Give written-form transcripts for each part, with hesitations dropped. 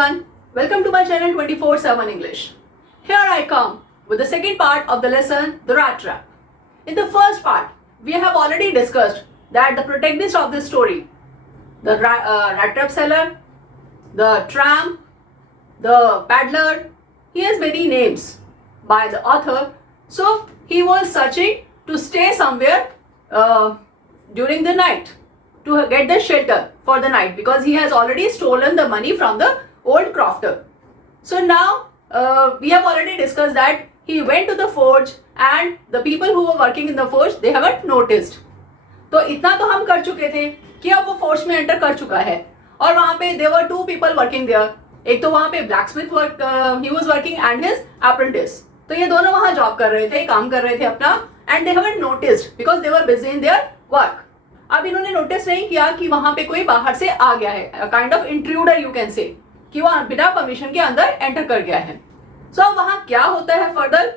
everyone, welcome to my channel 24/7 English. Here I come with the second part of the lesson, the rat trap. In the first part, we have already discussed that the protagonist of this story, the rat trap seller, the tramp, the peddler, he has many names by the author. So he was searching to stay somewhere during the night, to get the shelter for the night, because he has already stolen the money from the old crofter. So now we have already discussed that he went to the forge and the people who were working in the forge, they haven't noticed. तो इतना तो हम कर चुके थे कि अब वो फोर्ज में एंटर कर चुका है और वहां पे there were two people working there. एक तो वहां पे blacksmith work he was working and his apprentice. तो ये दोनों वहां जॉब कर रहे थे, काम कर रहे थे अपना, and they haven't noticed because they were busy in their work. अब इन्होंने नोटिस नहीं किया कि वहां पे कोई बाहर से आ गया है, kind of intruder you can से, कि वो बिना परमिशन के अंदर एंटर कर गया है. सो अब वहां क्या होता है further,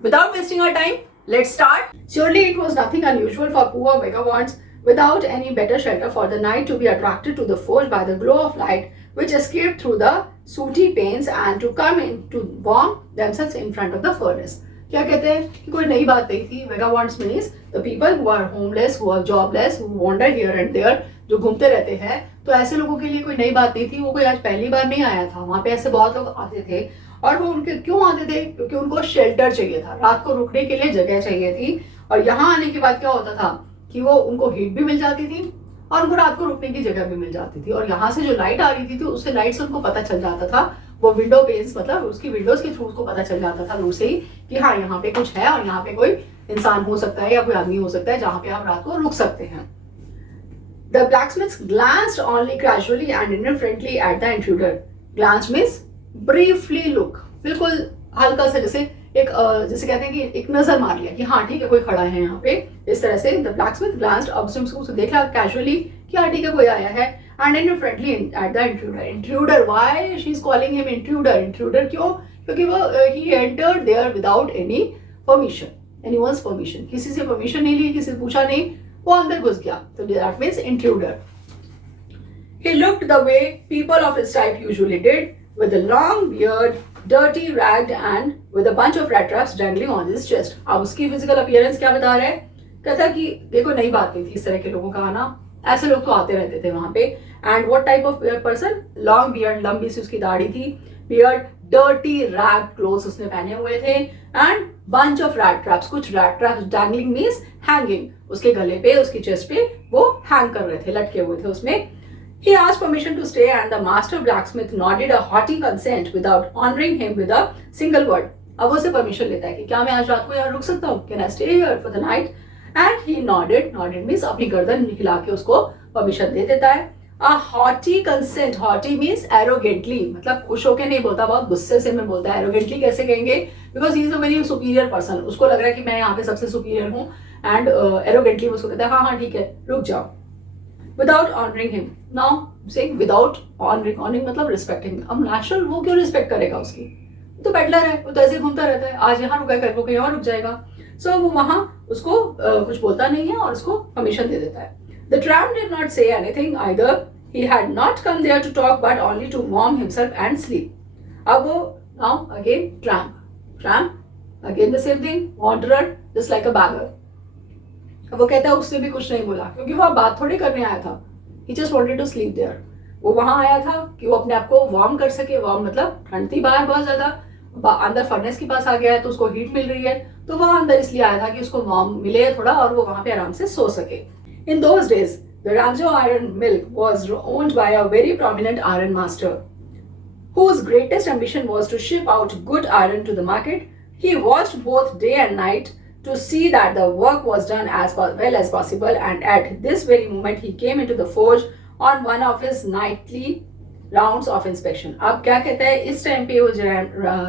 without wasting our time, let's start. Surely it was nothing unusual for poor vagabonds without any better shelter for the night to be attracted to the forge by the glow of light which escaped through the sooty panes and to come in to warm themselves in front of the furnace. क्या कहते हैं कि कोई नई बात नहीं थी. Vagabonds means the people who are homeless, who are jobless, who wander here and there, जो घूमते रहते हैं. तो ऐसे लोगों के लिए कोई नई बात नहीं थी. वो कोई आज पहली बार नहीं आया था. वहां पे ऐसे बहुत लोग आते थे. और वो उनके क्यों आते थे? क्योंकि उनको शेल्टर चाहिए था, रात को रुकने के लिए जगह चाहिए थी. और यहाँ आने के बाद क्या होता था कि वो उनको हीट भी मिल जाती थी और उनको रात को रुकने की जगह भी मिल जाती थी. और यहाँ से जो लाइट आ रही थी तो उससे लाइट से उनको पता चल जाता था, वो विंडो पेन्स मतलब उसकी विंडोज के थ्रू उसको पता चल जाता था दूर से ही कि हाँ यहाँ पे कुछ है और यहाँ पे कोई इंसान हो सकता है या कोई आदमी हो सकता है जहाँ पे हम रात को रुक सकते हैं. The blacksmith glanced only casually and indifferently at the intruder. Glance means briefly look. बिल्कुल हल्का सा, जैसे जैसे कहते हैं कि एक नजर मार लिया कि हाँ ठीक है कोई खड़ा है यहाँ पे, इस तरह से. द ब्लैकस्मिथ ग्लांस्ड, अब उसको देखा कैजुअली कि हाँ ठीक है कोई आया है. And indifferently at the intruder. Intruder, why she is calling him intruder? Intruder क्यों? क्योंकि वो he entered there without any permission, anyone's permission. किसी से परमिशन नहीं ली, किसी से पूछा नहीं, वो अंदर घुस गया. तो that means intruder. He looked the way people of his type usually did, with a long beard, dirty, ragged, and with a bunch of rat traps dangling on his chest. अब उसकी फिजिकल अपीयरेंस क्या बता रहा है? कहता कि देखो नई बात नहीं थी इस तरह के लोगों का आना, ऐसे लोग तो आते रहते थे वहां पे. And what type of person? Long beard, लंबी सी उसकी दाढ़ी थी. बियर्ड, डर्टी रैग क्लोथ्स उसने पहने हुए थे. And bunch of rat traps, कुछ rat traps. Dangling means hanging, उसके गले पे, उसकी चेस्ट पे वो हैंग कर रहे थे, लटके हुए थे उसमें. He asked permission to stay and the master blacksmith nodded a haughty consent without honoring him with a single word. अब वो से परमिशन लेता है कि क्या मैं आज रात को यहाँ रुक सकता हूँ? Can I stay here for the night? And he nodded. Nodded means अपनी गर्दन हिला के उसको परमिशन दे देता है. A haughty consent. Haughty means arrogantly, मतलब खुश होके नहीं बोलता, बहुत गुस्से से में बोलता है. Arrogantly कैसे कहेंगे? Because he is a very superior person. उसको लग रहा है कि मैं यहाँ पे सबसे superior हूँ. And arrogantly उसको कहता है हाँ हाँ ठीक है रुक जाओ. Without honoring him. Now saying without honoring. Honoring मतलब respecting. अब नेचुरल वो क्यों रिस्पेक्ट करेगा उसकी? तो पेडलर है, वो तो ऐसे घूमता रहता है, आज यहाँ रुका है वो कहीं और रुक जाएगा. सो वो वहां उसको कुछ बोलता नहीं है और उसको परमिशन दे देता है. The tramp did not say anything either. He had not come there to talk but only to warm himself and sleep. अब वो now again tramp again the same thing. Wanderer just like a beggar. वो कहता है उससे भी कुछ नहीं बोला क्योंकि वो बात थोड़ी करने आया था. He just wanted to sleep there. वो वहां आया था कि वो अपने आप को वार्म कर सके. वार्म मतलब ठंड थी बाहर बहुत ज्यादा, अंदर फर्नेस के पास आ गया है तो उसको हीट मिल रही है, तो वहां अंदर इसलिए आया था कि उसको वार्म मिले थोड़ा और वो वहां पे आराम से सो सके. In those days, the Ranjo Iron Mill was owned by a very prominent iron master, whose greatest ambition was to ship out good iron to the market. He watched both day and night to see that the work was done as well as possible, and at this very moment he came into the forge on one of his nightly rounds of inspection. अब क्या कहता है, इस time पे वो जो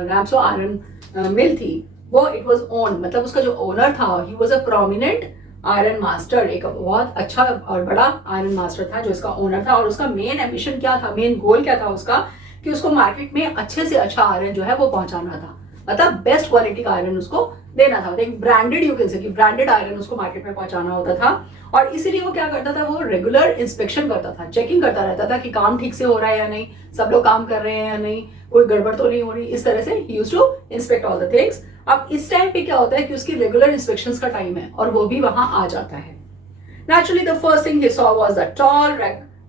रैम्सो iron मिल थी वो इट वाज ओन, मतलब उसका जो ओनर था he was a prominent iron master, एक बहुत अच्छा और बड़ा आयरन मास्टर था जो इसका ओनर था. और उसका मेन एम्बिशन क्या था, मेन गोल क्या था उसका, कि उसको मार्केट में अच्छे से अच्छा आयरन जो है वो पहुंचाना था, मतलब बेस्ट क्वालिटी का आयरन उसको देना था, एक ब्रांडेड यू कैन से कि ब्रांडेड आयरन उसको मार्केट में पहुंचाना होता था। और इसीलिए वो क्या करता था, वो रेगुलर इंस्पेक्शन करता था, चेकिंग करता रहता था कि काम ठीक से हो रहा है या नहीं, सब लोग काम कर रहे हैं या नहीं, कोई गड़बड़ तो नहीं हो रही। इस तरह से ही used to inspect all the things. अब इस टाइम पे क्या होता है कि उसकी रेगुलर इंस्पेक्शंस का टाइम है और वो भी वहां आ जाता है। Naturally, the first thing he saw was the tall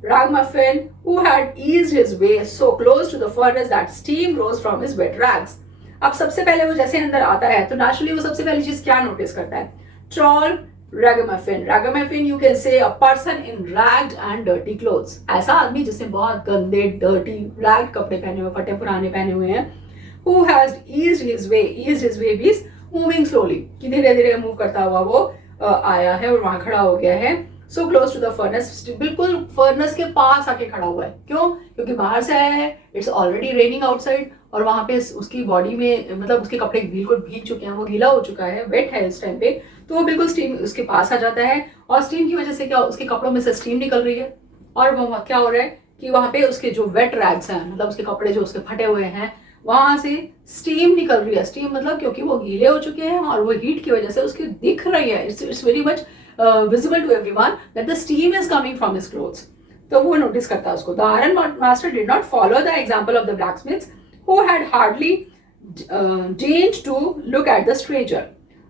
ragamuffin who had eased his way so close to the furnace that steam rose from his wet rags. अब सबसे पहले वो जैसे अंदर आता है तो नेचुरली वो सबसे पहली चीज क्या नोटिस करता है, toll ragamuffin. Ragamuffin you can say a person in ragged and dirty clothes. ऐसा आदमी जिसने बहुत गंदे dirty ragged कपड़े पहने हुए, फटे पुराने पहने हुए हैं, who has eased his way means moving slowly, कि धीरे धीरे मूव करता हुआ वो आया है और वहां खड़ा हो गया है। So close to the furnace, बिल्कुल फर्नेस के पास आके खड़ा हुआ है। क्यों? क्योंकि बाहर से आया है, इट्स ऑलरेडी रेनिंग आउटसाइड, और वहां पे उसकी बॉडी में मतलब उसके कपड़े बिल्कुल भीग चुके हैं, वो गीला हो चुका है, वेट है इस टाइम पे, तो वो बिल्कुल स्टीम उसके पास आ जाता है। और स्टीम की वजह से क्या, उसके कपड़ों में से स्टीम निकल रही है, और वो क्या हो रहा है कि वहां पे उसके जो वेट रैग्स हैं, मतलब उसके कपड़े जो उसके फटे हुए हैं, वहां से स्टीम निकल रही है। स्टीम मतलब क्योंकि वो गीले हो चुके हैं और वो हीट की वजह से उसकी दिख रही है, it's very much visible to everyone that the steam is coming from his clothes. तो वो नोटिस करता है उसको। The iron master did not follow the example of the blacksmiths who had hardly deigned to look at the stranger.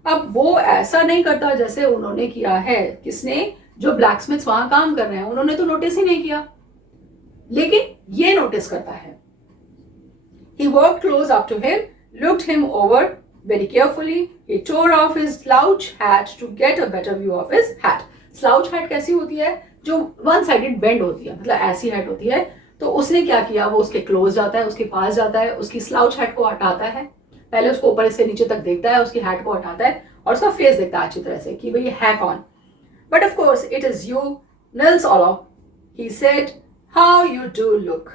अब वो ऐसा नहीं करता जैसे उन्होंने किया है, किसने, जो ब्लैकस्मिथ्स वहां काम कर रहे हैं, उन्होंने तो नोटिस ही नहीं किया, लेकिन ये नोटिस करता है। He walked close up to him, looked him over very carefully. He tore off his slouch hat to get a better view of his hat. Slouch hat कैसी होती है, जो वन साइडेड बेंड होती है, मतलब ऐसी हैट होती है। तो उसने क्या किया, वो उसके क्लोज जाता है, उसके पास जाता है, उसकी स्लाउच हैट को हटाता है, पहले उसको ऊपर से नीचे तक देखता है, उसकी हैट को हटाता है और उसका फेस देखता है अच्छी तरह से कि भाई ये है कौन। But of course it is you, Nils Olof. He said, how you do look.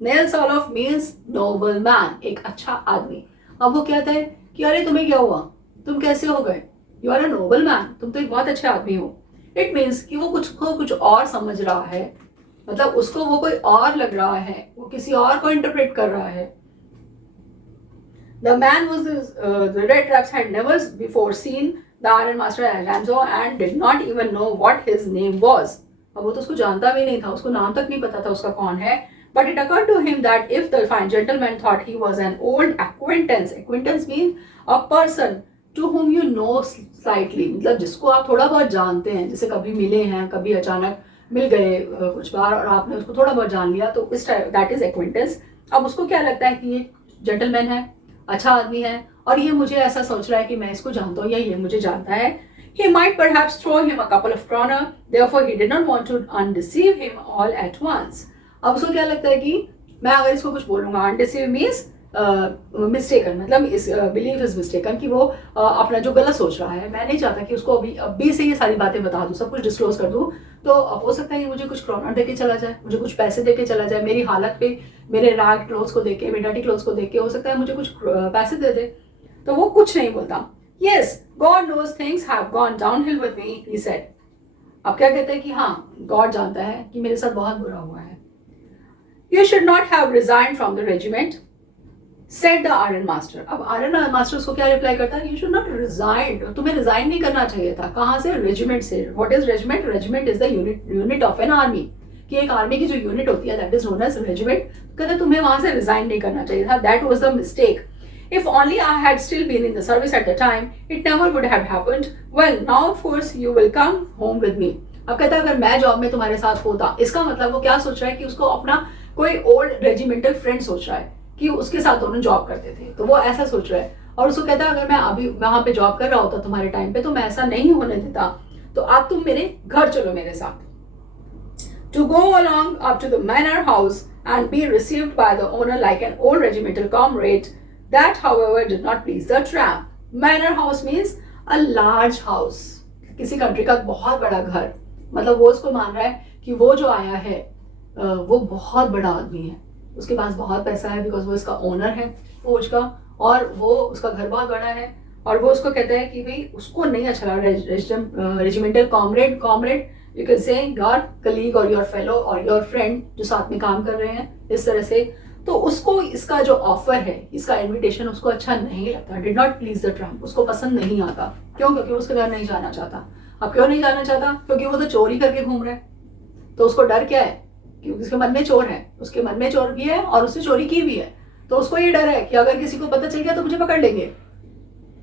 Nils Olof means noble man, एक अच्छा आदमी। अब वो कहता है कि अरे तुम्हें क्या हुआ, तुम कैसे हो गए, you are a noble man, तुम तो एक बहुत अच्छे आदमी हो। इट मीन्स कि वो कुछ और समझ रहा है, मतलब उसको वो कोई और लग रहा है, वो किसी और को इंटरप्रेट कर रहा है। The man was the red traps had never before seen the Iron Master Alonso and did not even know what his name was. अब वो तो उसको जानता भी नहीं था, उसको नाम तक नहीं पता था उसका कौन है। But it occurred to him that if the fine gentleman thought he was an old acquaintance means a person to whom you know slightly, मतलब जिसको आप थोड़ा बहुत जानते हैं, जिसे कभी मिले हैं, कभी अचानक मिल गए कुछ बार और आपने उसको थोड़ा बहुत जान लिया, तो इस दैट इज एक्वेंटेंस। अब उसको क्या लगता है कि ये जेंटलमैन है, अच्छा आदमी है, और ये मुझे ऐसा सोच रहा है कि मैं इसको जानता हूँ या ये मुझे जानता है। He might perhaps throw him a couple of kroner, therefore he did not want to undeceive him all at once. अब उसको क्या लगता है कि मैं अगर इसको कुछ बोलूंगा, undeceive means मिस्टेकन, मतलब इस बिलीव इज मिस्टेकन, कि वो अपना जो गलत सोच रहा है। मैं नहीं चाहता कि उसको अभी से ये सारी बातें बता दूं, सब कुछ डिस्क्लोज कर दूं, तो हो सकता है कि मुझे कुछ क्रोनर देके चला जाए, मुझे कुछ पैसे देके चला जाए, मेरी हालत पे, मेरे रैग क्लोथ्स को देख के, मेरे डर्टी क्लोथ्स को देख के हो सकता है मुझे कुछ पैसे दे दे। तो वो कुछ नहीं बोलता। Yes, God knows things have gone downhill with me, he said. अब क्या कहते हैं कि हाँ, गॉड जानता है कि मेरे साथ बहुत बुरा हुआ है। You should not have resigned from the regiment, said the Iron Master. अब Iron Master उसको क्या रिप्लाई करता है, You should not resign. तुम्हें रिजाइन नहीं करना चाहिए था। कहाँ से? रेजिमेंट से। What is regiment? Regiment is the unit of an army. कि एक आर्मी की जो यूनिट होती है, that is known as regiment. कहते तुम्हें वहां से रिजाइन नहीं करना चाहिए था। That was the mistake. If only I had still been in the service at the time, it never would have happened. Well, now of course you will come home with me. अब कहता है अगर मैं job में तुम्हारे साथ होता, इसका मतलब वो क्या सोच रहा है कि उसको अपना कोई ओल्ड रेजिमेंटल फ्रेंड सोच रहा है कि उसके साथ दोनों जॉब करते थे, तो वो ऐसा सोच रहा है। और उसको कहता है अगर मैं अभी वहां पे जॉब कर रहा होता तुम्हारे टाइम पे, तो मैं ऐसा नहीं होने देता, तो अब तुम मेरे घर चलो मेरे साथ। To go along up to the manor house and be received by the owner like an old regimental comrade. That, however, did not please the tramp. Manor house means a large house. किसी country का बहुत बड़ा घर, मतलब वो उसको मान रहा है कि वो जो आया है वो बहुत बड़ा आदमी है, उसके पास बहुत पैसा है, बिकॉज वो इसका ओनर है फौज का, और वो उसका घर बहुत बड़ा है। और वो उसको कहता है कि भाई उसको नहीं अच्छा लगा रेजिमेंटल कॉमरेड यू कैन से योर कलीग और योर फेलो और योर फ्रेंड जो साथ में काम कर रहे हैं, इस तरह से। तो उसको इसका जो ऑफर है, इसका इनविटेशन उसको अच्छा नहीं लगता, did not please the Trump, उसको पसंद नहीं आता। क्यों? क्योंकि उसके घर नहीं जाना चाहता। अब क्यों नहीं जाना चाहता? क्योंकि वो तो चोरी करके घूम रहा है, तो उसको डर क्या है? क्योंकि उसके मन में चोर है, उसके मन में चोर भी है और उसने चोरी की भी है, तो उसको ये डर है कि अगर किसी को पता चल गया तो मुझे पकड़ लेंगे।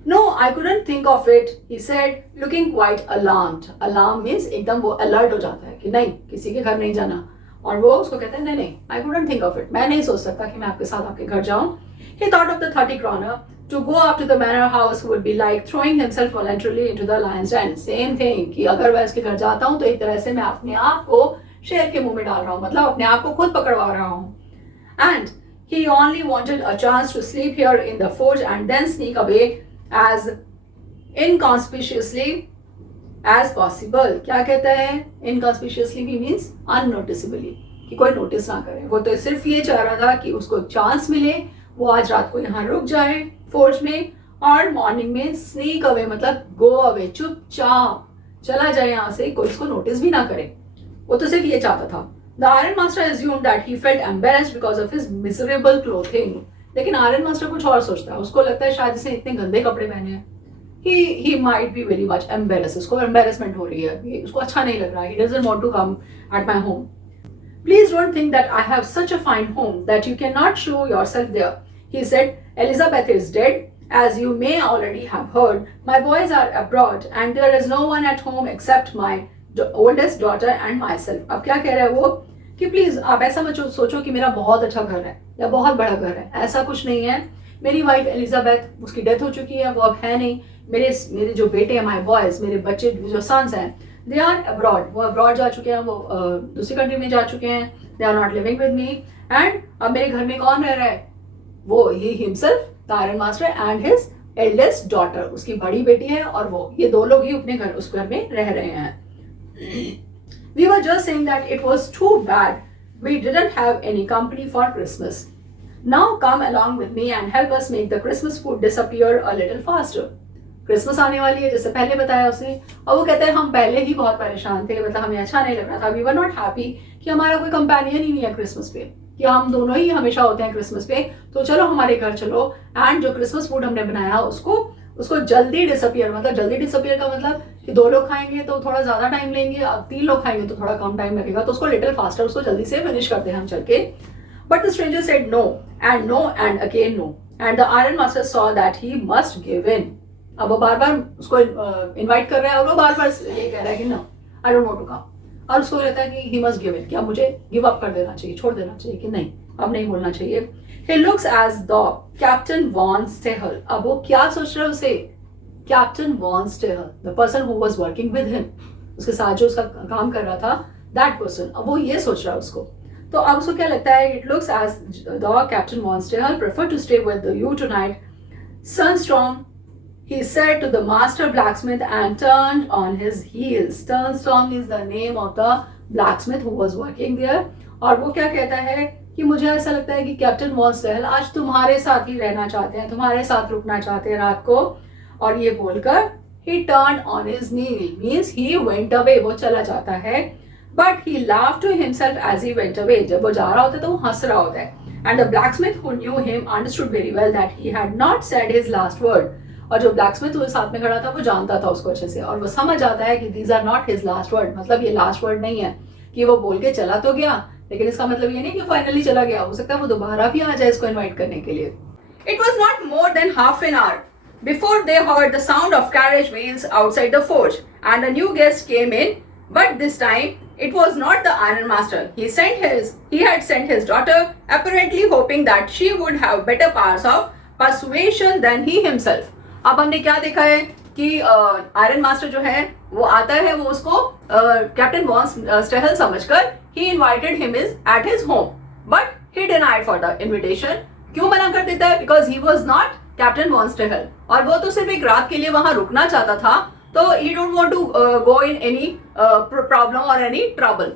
No, I couldn't think of it, he said, looking quite alarmed. Alarm means एकदम वो alert हो जाता है कि नहीं, किसी के घर नहीं जाना। और वो उसको कहता है नहीं नहीं, I couldn't think of it, मैं नहीं सोच सकता कि मैं आपके साथ आपके घर जाऊं। He thought of the 30 kroner. To go up to the manor house would be like throwing himself voluntarily into the lion's den. Same thing कि अगर मैं उसके घर जाता हूँ तो एक तरह से मैं अपने आप को शेर के मुंह में डाल रहा हूँ, मतलब अपने आप को खुद पकड़वा रहा हूँ। And he only wanted a chance to sleep here in the forge and then sneak away as inconspicuously as possible. क्या कहता है? Inconspicuously भी means unnoticeably, कि कोई नोटिस ना करे। वो तो सिर्फ ये चाह रहा था कि उसको चांस मिले, वो आज रात को यहाँ रुक जाए फोर्ज में और मॉर्निंग में स्नीक अवे, मतलब गो अवे, चुपचाप चला जाए यहाँ से, कोई इसको नोटिस भी ना करे। वो तो सिर्फ ये चाहता था। The iron master assumed that he felt embarrassed because of his miserable clothing. लेकिन आयरन मास्टर कुछ और सोचता है, उसको लगता है शायद इसने इतने गंदे कपड़े पहने हैं। He might be very much embarrassed, उसको embarrassment हो रही है, उसको अच्छा नहीं लग रहा है। He doesn't want to come at my home. Please don't think that I have such a fine home that you cannot show yourself there. He said, Elizabeth is dead, as you may already have heard. My boys are abroad and there is no one at home except my oldest daughter and myself. अब क्या कह रहा है वो कि please आप ऐसा मत सोचो कि मेरा बहुत अच्छा घर है या बहुत बड़ा घर है, ऐसा कुछ नहीं है। मेरी वाइफ एलिजाबेथ, उसकी डेथ हो चुकी है, वो अब है नहीं। मेरे जो बेटे हैं, माय बॉयज, मेरे बच्चे जो सन्स हैं, दे आर अब्रॉड, वो अब्रॉड जा चुके हैं, वो दूसरी कंट्री में जा चुके हैं, they are not living with me. And अब मेरे घर में कौन रह रहा है? वो ही himself, the iron master and his eldest daughter, उसकी बड़ी बेटी है और वो, ये दो लोग ही अपने घर, उस घर में रह रहे हैं। We were just saying that it was too bad we didn't have any company for Christmas. Now come along with me and help us make the Christmas food disappear a little faster. Christmas आने वाली है, जैसे पहले बताया उसने, और वो कहते हैं हम पहले ही बहुत परेशान थे, मतलब हमें अच्छा नहीं लग रहा था। वी वर नॉट हैप्पी कि हमारा कोई कंपेनियन ही नहीं है क्रिसमस पे, कि हम दोनों ही हमेशा होते हैं क्रिसमस पे, तो चलो हमारे घर चलो एंड जो क्रिसमस फूड हमने बनाया उसको जल्दी डिसअपियर, मतलब जल्दी डिसअपियर का मतलब कि 2 लोग खाएंगे तो थोड़ा ज्यादा टाइम लेंगे, अब 3 लोग खाएंगे तो थोड़ा कम टाइम लगेगा, तो उसको लिटिल फास्टर, उसको जल्दी से फिनिश करते हैं हम चल के। But the stranger said no and again no and the iron master saw that he must give in. अब वो बार बार उसको इनवाइट कर रहा है और वो बार बार ये कह रहा है कि no, I don't want to come, और उसको रहता है कि ही मस्ट गिव इन, कि अब मुझे गिव अप कर देना चाहिए, छोड़ देना चाहिए, कि नहीं अब नहीं बोलना चाहिए। He looks as though Captain Von Stahel, अब वो क्या सोच रहा है उसे? Captain von Stahl, the person who was working with him, उसके साथ जो उसका काम कर रहा था, दैट पर्सन, अब वो ये सोच रहा है उसको। तो अब उसको क्या लगता है? It looks as the Captain von Stahl prefer to stay with you tonight, Sunstorm, he said to the master blacksmith and turned on his heels. Sunstorm is the name of the blacksmith who was working there. और वो क्या कहता है कि मुझे ऐसा लगता है कि कैप्टन वॉन स्टेहल आज तुम्हारे साथ ही रहना चाहते हैं, तुम्हारे साथ रुकना चाहते हैं रात को। और ये बोलकर he turned on his heel means he went away, वो चला जाता है। But he laughed to himself as he went away, जब वो जा रहा होता है तो वो हंस रहा होता है। And the blacksmith who knew him understood very well that he had not said his last word. और जो ब्लैकस्मिथ उसके साथ में खड़ा था वो जानता था उसको अच्छे से, और वो समझ आता है कि these are not his last word, मतलब ये लास्ट वर्ड नहीं है, कि वो बोल के चला तो गया लेकिन इसका मतलब ये नहीं कि फाइनली चला गया, हो सकता है वो दोबारा भी आ जाए इसको इनवाइट करने के लिए। It was not more than half an hour before they heard the sound of carriage wheels outside the forge, and a new guest came in, but this time it was not the iron master. He had sent his daughter, apparently hoping that she would have better powers of persuasion than he himself. अब हमने क्या देखा है कि iron master जो है वो आता है, वो उसको कैप्टन वॉन स्टेहल समझकर he invited him at his home, but he denied for the invitation. क्यों मना कर देता है? Because he was not Captain von Stahl, और वो तो सिर्फ एक रात के लिए वहां रुकना चाहता था, तो he don't want to go in any problem or any trouble.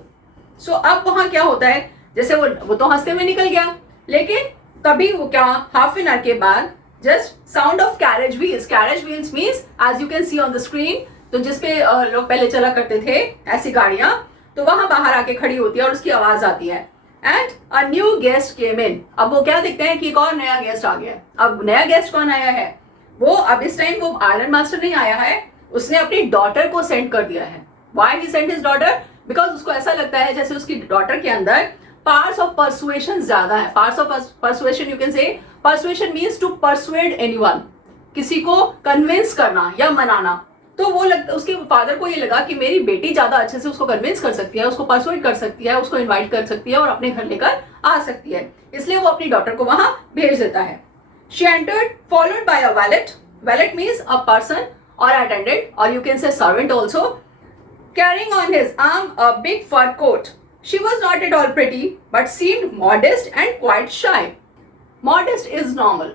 So अब वहां क्या होता है, जैसे वो तो हंसते हुए निकल गया, लेकिन तभी वो क्या, हाफ एन आवर के बाद just sound of carriage wheels means as you can see on the screen, तो जिसपे लोग पहले चला करते थे ऐसी गाड़ियां, तो वहां बाहर आके खड़ी होती है और उसकी आवाज आती है। एंड अ न्यू गेस्ट केम इन। अब वो क्या देखते हैं कि एक और नया गेस्ट आ गया है। अब नया गेस्ट कौन आया है? वो अब इस टाइम वो आयरन मास्टर नहीं आया है, उसने अपनी डॉटर को सेंड कर दिया है। Why he send his daughter? Because उसको ऐसा लगता है जैसे उसकी डॉटर के अंदर पार्ट्स ऑफ परसुएशन ज्यादा है। Parts of persuasion, you can say persuasion means to persuade anyone, किसी को कन्विंस करना या मनाना। तो वो लगता, उसके फादर को ये लगा कि मेरी बेटी ज्यादा अच्छे से उसको कन्विंस कर सकती है, उसको परसुएड कर सकती है, उसको इनवाइट कर सकती है और अपने घर लेकर आ सकती है, इसलिए वो अपनी डॉटर को वहां भेज देता है। She entered followed by a wallet. Wallet means a person और अटेंडेंट, और यू कैन से servant also, carrying on his arm a big fur coat. She was not at all pretty, but seemed modest and quite shy. Modest is normal,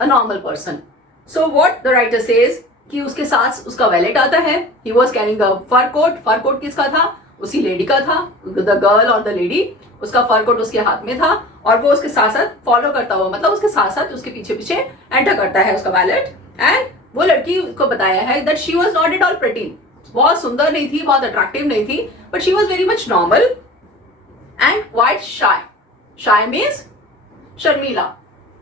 a normal person. So what the writer says कि उसके साथ उसका wallet आता है। He was carrying a fur coat. Fur coat किसका था? उसी lady का था। The girl और the lady, उसका fur coat उसके हाथ में था और वो उसके साथ साथ फॉलो करता हुआ, मतलब उसके साथ साथ उसके पीछे पीछे एंटर करता है उसका वैलेट। एंड वो लड़की को बताया है that she was not at all pretty. बहुत सुंदर नहीं थी, बहुत अट्रैक्टिव नहीं थी, but she was very much normal and quite shy. Shy means शर्मीला।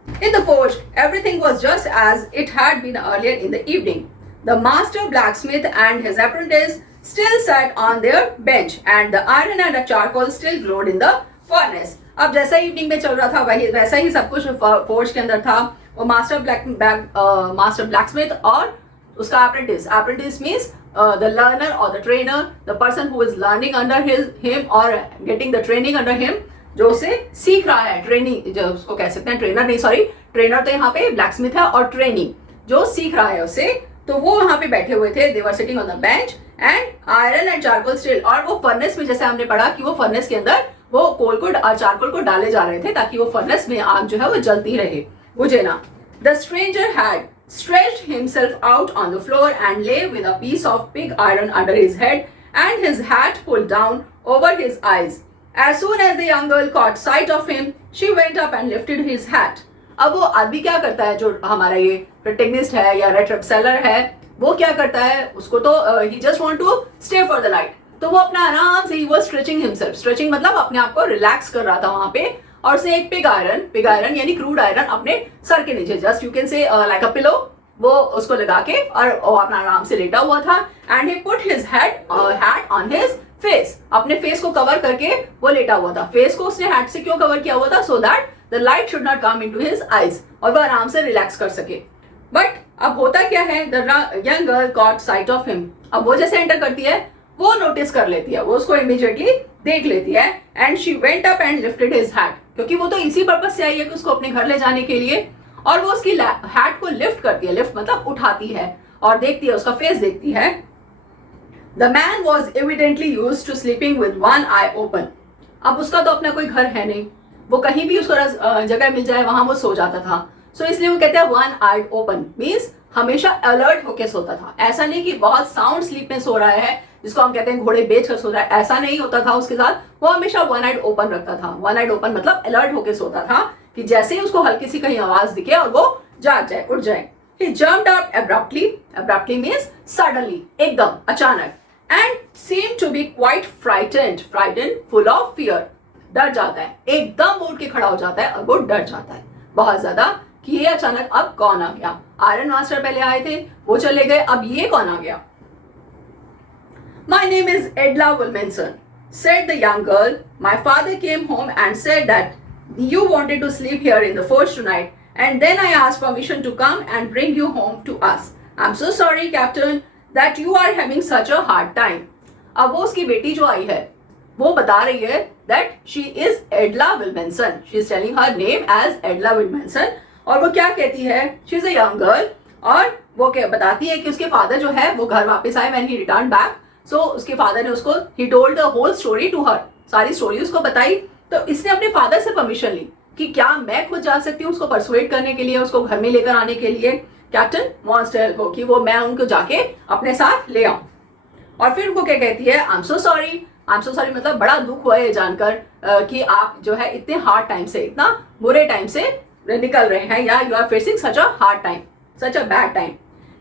In the forge, everything was just as it had been earlier in the evening. The master blacksmith and his apprentice still sat on their bench, and the iron and the charcoal still glowed in the furnace. अब जैसा evening में चल रहा था वही वैसा ही सब कुछ फोर्ज के अंदर था। वो मास्टर ब्लैकस्मिथ और उसका apprentice. Apprentice means the learner or the trainer, the person who is learning under him or getting the training under him, जो उसे सीख रहा है। ट्रेनिंग जो उसको कह सकते हैं, ट्रेनर नहीं, सॉरी, ट्रेनर तो यहाँ पे ब्लैकस्मिथ है और ट्रेनिंग जो सीख रहा है उसे। तो वो वहां पे बैठे हुए थे। They were sitting on the bench and iron and charcoal still, और वो फर्नेस में, जैसे हमने पढ़ा कि वो फर्नेस के अंदर वो कोल को और चारकोल को डाले जा रहे थे ताकि वो फर्नेस में आग जो है वो जलती रहे, बुझे ना। The stranger had stretched himself out on the floor and lay with a piece of pig iron under his head and his hat pulled down over his eyes. As soon as the young girl caught sight of him, she went up and lifted his hat. अब वो आदमी क्या करता है, जो हमारा ये protagonist है या रेट्रपसेलर है, वो क्या करता है, उसको तो he just want to stay for the night, तो वो अपना आराम से, he was stretching himself. Stretching मतलब अपने आप को रिलैक्स कर रहा था वहां पे, और उसने एक पिग आयरन यानी क्रूड आयरन अपने सर के नीचे, जस्ट यू कैन से लाइक अ पिलो, वो उसको लगा के और अपना आराम से लेटा हुआ था। And he put his hat on his face, अपने फेस को कवर करके वो लेटा हुआ था। फेस को उसने हैट से क्यों कवर किया हुआ था? So that the light should not come into his eyes, और वो आराम से रिलैक्स कर सके। बट अब होता क्या है, the young girl got site of him. अब वो जैसे एंटर करती है वो नोटिस कर लेती है, वो उसको इमीडिएटली देख लेती है। And she went up and lifted his hat, क्योंकि वो तो इसी पर्पस से आई है कि उसको अपने घर ले जाने के लिए, और वो उसकी हैट को लिफ्ट करती है, लिफ्ट मतलब उठाती है, और देखती है, उसका फेस देखती है। The man was evidently used to sleeping with one eye open. अब उसका तो अपना कोई घर है नहीं, वो कहीं भी उसको जगह मिल जाए वहां वो सो जाता था। सो इसलिए वो कहते हैं वन आइड ओपन मीन्स हमेशा अलर्ट होके सोता था। ऐसा नहीं कि बहुत साउंड स्लीप में सो रहा है, जिसको हम कहते हैं घोड़े बेच कर सो रहा है, ऐसा नहीं होता था उसके साथ। वो हमेशा वन आइड ओपन रखता था। वन आइड ओपन मतलब अलर्ट होके सोता था कि जैसे ही उसको हल्की सी कहीं आवाज दिखे और वो जाग जाए, उठ जाए। He jumped up abruptly. Abruptly means suddenly, एकदम अचानक, and seemed to be quite frightened, full of fear. डर जाता है, एकदम उठ के खड़ा हो जाता है और वो डर जाता है बहुत ज्यादा कि ये अचानक अब कौन आ गया। आयरन मास्टर पहले आए थे, वो चले गए, अब ये कौन आ गया। My name is Edla Wilmanson, said the young girl. My father came home and said that you wanted to sleep here in the forge tonight, and then I asked permission to come and bring you home to us. I'm so sorry, Captain, that you are having such a hard time. अब वो उसकी बेटी जो आई है वो बता रही है that she is Edla Wilmanson. She is telling her name as Edla Wilmanson. और वो क्या कहती है, she is a young girl, और वो क्या बताती है कि उसके फादर जो है वो घर वापस आए when he returned back. So उसके फादर ने उसको he told the whole story to her, सारी स्टोरी उसको बताई। तो इसने अपने फादर से परमिशन ली कि क्या मैं खुद जा सकती हूँ उसको परसुएट करने के लिए, उसको घर में लेकर आने के लिए कैप्टन मॉन्स्टर को, कि वो मैं उनको जाके अपने साथ ले आऊं। और फिर वो क्या कहती है, आई एम सो सॉरी मतलब बड़ा दुख हुआ है जानकर कि आप जो है इतने हार्ड टाइम से, इतना बुरे टाइम से निकल रहे हैं, या you are facing such a hard time, such a bad time.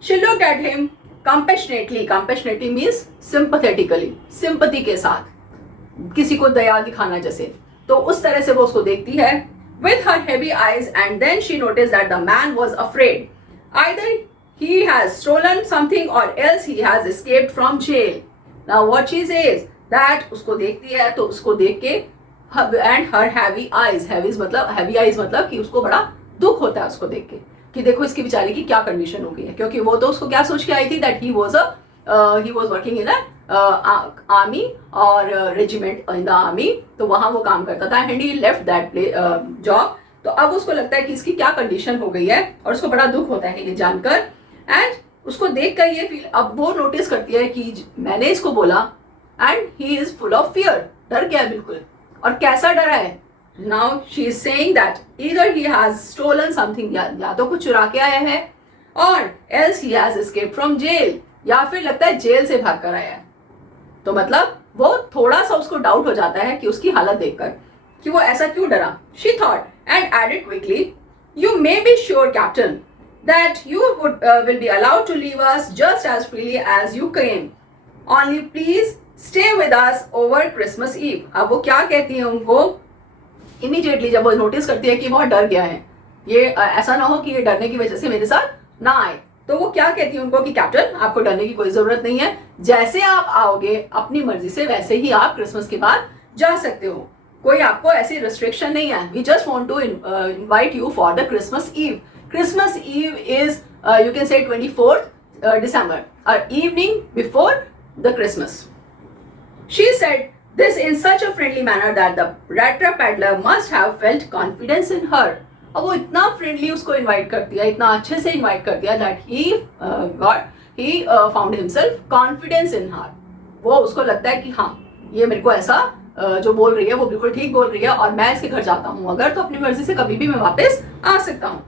She looked at him compassionately means sympathetically, sympathy के साथ, किसी को दया दिखाना जैसे। तो उस तरह से वो उसको देखती है with her heavy eyes, and then she noticed that the man was afraid. Either he has stolen something or else he has escaped from jail. Now what she says that उसको देखती है तो उसको देख के and her heavy eyes, heavy eyes मतलब कि उसको बड़ा दुख होता है उसको देख के कि देखो इसकी बेचारी की क्या कंडीशन हो गई है, क्योंकि वो तो उसको क्या सोच के आई थी that he was working in army और रेजिमेंट इन द आर्मी, तो वहां वो काम करता था and he left that job. तो अब उसको लगता है कि इसकी क्या कंडीशन हो गई है और उसको बड़ा दुख होता है ये जानकर. एंड उसको देख कर ये फील, अब वो नोटिस करती है कि मैंने इसको बोला and he is full of fear, डर गया बिल्कुल. और कैसा डरा है? Now she is saying that either he has stolen something, या तो कुछ चुरा के आया है, और else he has escaped from jail, या फिर लगता है जेल से भाग कर आया है. तो मतलब वो थोड़ा सा उसको डाउट हो जाता है कि उसकी हालत देखकर कि वो ऐसा क्यों डरा. She thought and added quickly, you may be sure captain that you will be allowed to leave us just as freely as you came. Only please stay with us over Christmas Eve. अब वो क्या कहती है उनको immediately जब वो notice करती है कि बहुत डर गया है, ये ऐसा ना हो कि ये डरने की वजह से मेरे साथ ना आए, तो वो क्या कहती है उनको कि कैप्टन आपको डरने की कोई जरूरत नहीं है, जैसे आप आओगे अपनी मर्जी से वैसे ही आप क्रिसमस के बाद जा सकते हो, कोई आपको ऐसी रिस्ट्रिक्शन नहीं है. We just want to invite you for the Christmas Eve. Christmas Eve is, you can say 24th December, or evening before the Christmas. She said this in such a friendly manner that the rat trap peddler must have felt confidence in her. अब वो इतना friendly उसको invite करती है, इतना अच्छे से invite करती है that he found himself confidence in her. वो उसको लगता है कि हाँ ये मेरे को ऐसा जो बोल रही है वो बिल्कुल ठीक बोल रही है, और मैं इसके घर जाता हूँ अगर तो अपनी मर्जी से कभी भी मैं वापस आ सकता हूँ.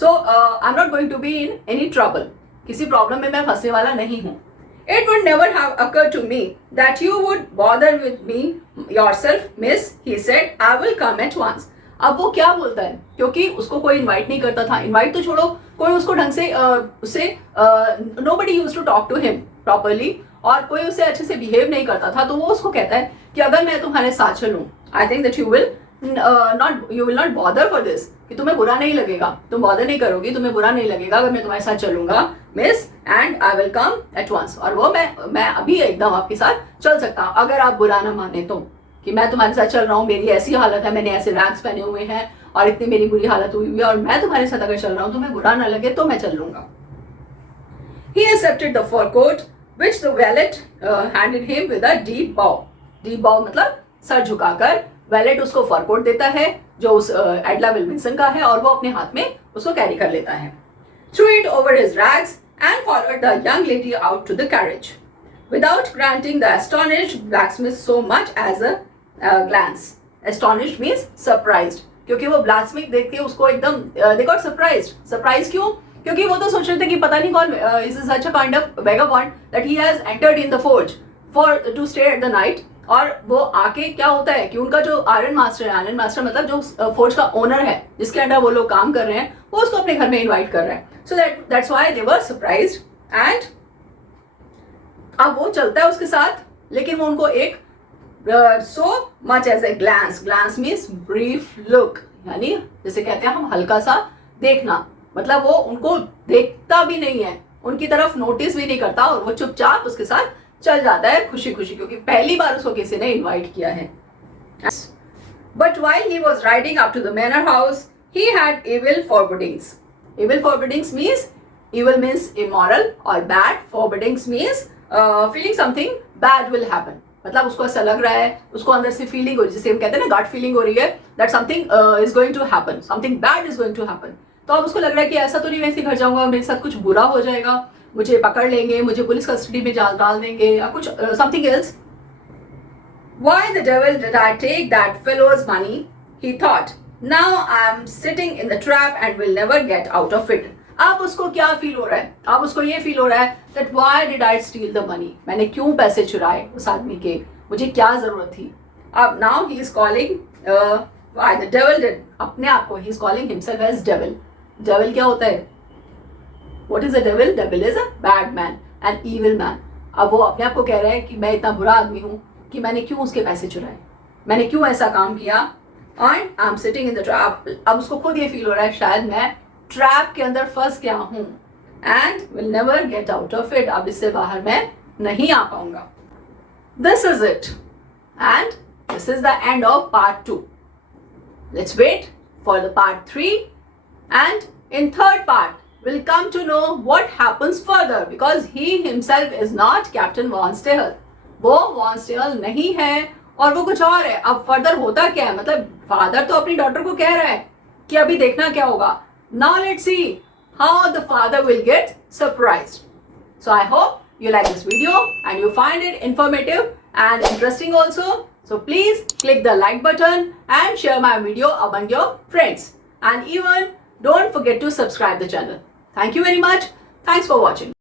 So I'm not going to be in any trouble. किसी प्रॉब्लम में मैं फंसने वाला नहीं हूँ. It would never have occurred to me that you would bother with me yourself, miss. He said, I will come at once. अब वो क्या बोलता है, क्योंकि उसको कोई इनवाइट नहीं करता था. इनवाइट तो छोड़ो, कोई उसको ढंग से उससे nobody used to talk to him properly, और कोई उससे अच्छे से बिहेव नहीं करता था. तो वो उसको कहता है कि अगर मैं तुम्हारे साथ चलूँ, I think that you will not bother for this, कि तुम्हें बुरा नहीं लगेगा, तुम बॉदर नहीं करोगी, तुम्हें बुरा नहीं लगेगा अगर मैं तुम्हारे साथ चलूंगा miss, and I will come at once. और वो मैं अभी एकदम आपके साथ चल सकता हूँ अगर आप बुरा ना माने तो, कि मैं तुम्हारे साथ चल रहा हूँ, मेरी ऐसी हालत है, मैंने ऐसे रैग्स पहने हुए हैं और इतनी मेरी बुरी हालत हुई हुई है, और मैं तुम्हारे साथ अगर चल रहा हूँ तुम्हें बुरा ना लगे तो मैं चल लूंगा. He accepted the fur coat which the valet handed him with a deep bow. Deep bow मतलब सर झुकाकर वैलेट उसको फर कोट देता है जो उस एडला विल्किंसन का है, और वो अपने हाथ में उसको कैरी कर लेता है. Threw it over his rags and followed the young lady out to the carriage, without granting the astonished blacksmith so much as a glance. Astonished means surprised, क्योंकि वो ब्लैक्समिथ देख के उसको एकदम they got surprised. Surprised क्यों? क्योंकि वो तो सोच रहे थे कि पता नहीं कौन is such a kind of vagabond that he has entered in the forge for to stay at the night. और वो आके क्या होता है कि उनका जो आयरन मास्टर मतलब जो फोर्ज का ओनर है जिसके अंडर वो लोग काम कर रहे हैं, वो उसको अपने घर में इनवाइट कर रहे हैं. So that's why they were surprised. And अब वो चलता है उसके साथ, लेकिन वो उनको एक so much as a glance means brief look, यानी जैसे कहते हैं हम हल्का सा देखना, मतलब वो उनको देखता भी नहीं है, उनकी तरफ नोटिस भी नहीं करता, और वो चुपचाप उसके साथ चल जाता है खुशी खुशी, क्योंकि पहली बार उसको किसी ने इनवाइट किया है. But while he was riding up to the manor house, he had evil forebodings. Evil forebodings means immoral or bad. Forebodings means feeling something bad will happen. मतलब उसको ऐसा लग रहा है, उसको अंदर से फीलिंग हो रही है, जिसे हम कहते हैं ना गट फीलिंग हो रही है that something is going to happen, something bad is going to happen. तो अब उसको लग रहा है कि ऐसा तो नहीं मैं इसके घर जाऊंगा मेरे साथ कुछ बुरा हो जाएगा, मुझे पकड़ लेंगे, मुझे पुलिस कस्टडी में डाल देंगे या कुछ something else. Why the devil did I take that fellow's money? He thought. Now I am sitting in the trap and will never get out of it. अब उसको क्या फील हो रहा है? अब उसको ये फील हो रहा है that why did I steal the money? मैंने क्यों पैसे चुराए उस आदमी के? मुझे क्या जरूरत थी? अब now he is calling why the devil did अपने आप को he is calling himself as devil. Devil क्या होता है? What is a devil? Devil is a bad man, an evil man. अब वो अपने आप को कह रहा है कि मैं इतना बुरा आदमी हूँ कि मैंने क्यों उसके पैसे चुराए, मैंने क्यों ऐसा काम किया, and I am sitting in the trap. अब उसको खुद ये फील हो रहा है शायद मैं ट्रैप के अंदर फंस गया हूं and will never get out of it. अब इससे बाहर मैं नहीं आ पाऊंगा. This is it and this is the end of part 2. Let's wait for the part 3, and in third part we'll come to know what happens further, because he himself is not Captain Von Stahel. वो Von Stahel नहीं है और वो कुछ और है. अब further होता क्या है, मतलब फादर तो अपनी डॉटर को कह रहा है कि अभी देखना क्या होगा. Now let's see how the father will get surprised. So I hope you like this video and you find it informative and interesting also. So please click the like button and share my video among your friends. And even don't forget to subscribe the channel. Thank you very much. Thanks for watching.